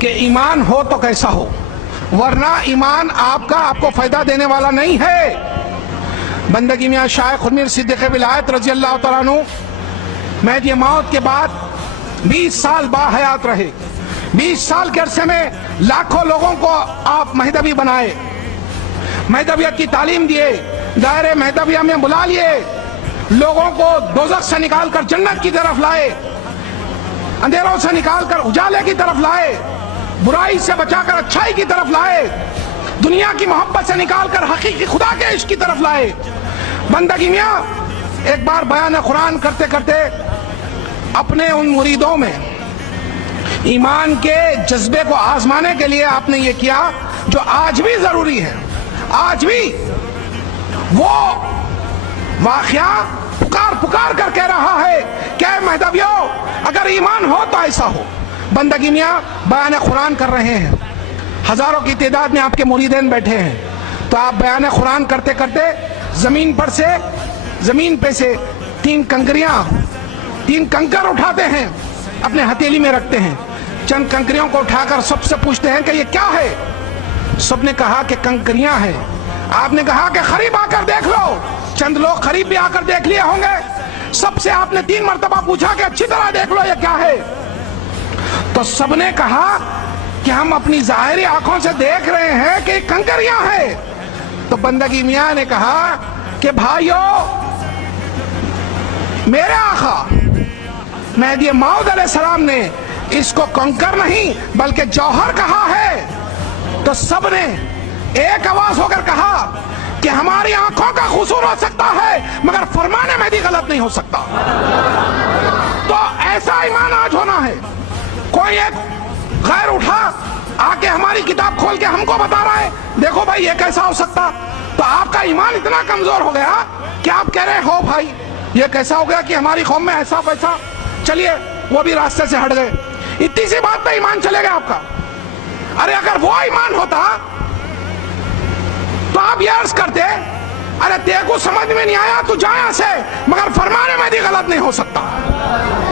کہ ایمان ہو تو کیسا ہو، ورنہ ایمان آپ کو فائدہ دینے والا نہیں ہے۔ بندگی میاں شاہ خود میر صدیق ولایت رضی اللہ تعالیٰ عنہ مہدی موت کے بعد 20 سال باحیات رہے۔ 20 سال کے عرصے میں لاکھوں لوگوں کو آپ مہدوی بنائے، مہدویت کی تعلیم دیے، دائرے مہدویہ میں بلا لیے، لوگوں کو دوزخ سے نکال کر جنت کی طرف لائے، اندھیروں سے نکال کر اجالے کی طرف لائے، برائی سے بچا کر اچھائی کی طرف لائے، دنیا کی محبت سے نکال کر حقیقی خدا کے عشق کی طرف لائے۔ بندگی میاں ایک بار بیان قرآن کرتے کرتے اپنے ان مریدوں میں ایمان کے جذبے کو آزمانے کے لیے آپ نے یہ کیا جو آج بھی ضروری ہے۔ آج بھی وہ واقعہ پکار کر کہہ رہا ہے کہ اے مہدویو، اگر ایمان ہو تو ایسا ہو۔ بندگی میاں بیان قرآن کر رہے ہیں، ہزاروں کی تعداد میں آپ کے مریدین بیٹھے ہیں، تو آپ بیان قرآن کرتے کرتے زمین پہ سے 3 کنکر اٹھاتے ہیں، اپنے ہتھیلی میں رکھتے ہیں، چند کنکریوں کو اٹھا کر سب سے پوچھتے ہیں کہ یہ کیا ہے؟ سب نے کہا کہ کنکریاں ہیں۔ آپ نے کہا کہ قریب آ کر دیکھ لو۔ چند لوگ قریب بھی آ کر دیکھ لیے ہوں گے۔ سب سے آپ نے 3 مرتبہ پوچھا کہ اچھی طرح دیکھ لو یہ کیا ہے؟ تو سب نے کہا کہ ہم اپنی ظاہری آنکھوں سے دیکھ رہے ہیں کہ کنکریاں ہیں۔ تو بندگی میاں نے کہا کہ بھائیو، میرے آقا مہدی موعود علیہ السلام نے اس کو کنکر نہیں بلکہ جوہر کہا ہے۔ تو سب نے ایک آواز ہو کر کہا کہ ہماری آنکھوں کا قصور ہو سکتا ہے مگر فرمان مہدی غلط نہیں ہو سکتا۔ تو ایسا ایمان آج ہونا ہے۔ کوئی ایک غیر اٹھا آ کے ہماری کتاب کھول کے ہم کو بتا رہا ہے دیکھو بھائی یہ کیسا ہو سکتا، تو آپ کا ایمان اتنا کمزور ہو گیا کہ آپ کہہ رہے ہو بھائی یہ کیسا ہو گیا کہ ہماری قوم میں ایسا ویسا، چلیے وہ بھی راستے سے ہٹ گئے۔ اتنی سی بات پہ ایمان چلے گا آپ کا؟ ارے اگر وہ ایمان ہوتا تو آپ یہ عرض کرتے ارے تیرے کو سمجھ میں نہیں آیا تو جا یہاں سے، مگر فرمان مہدی غلط نہیں ہو سکتا۔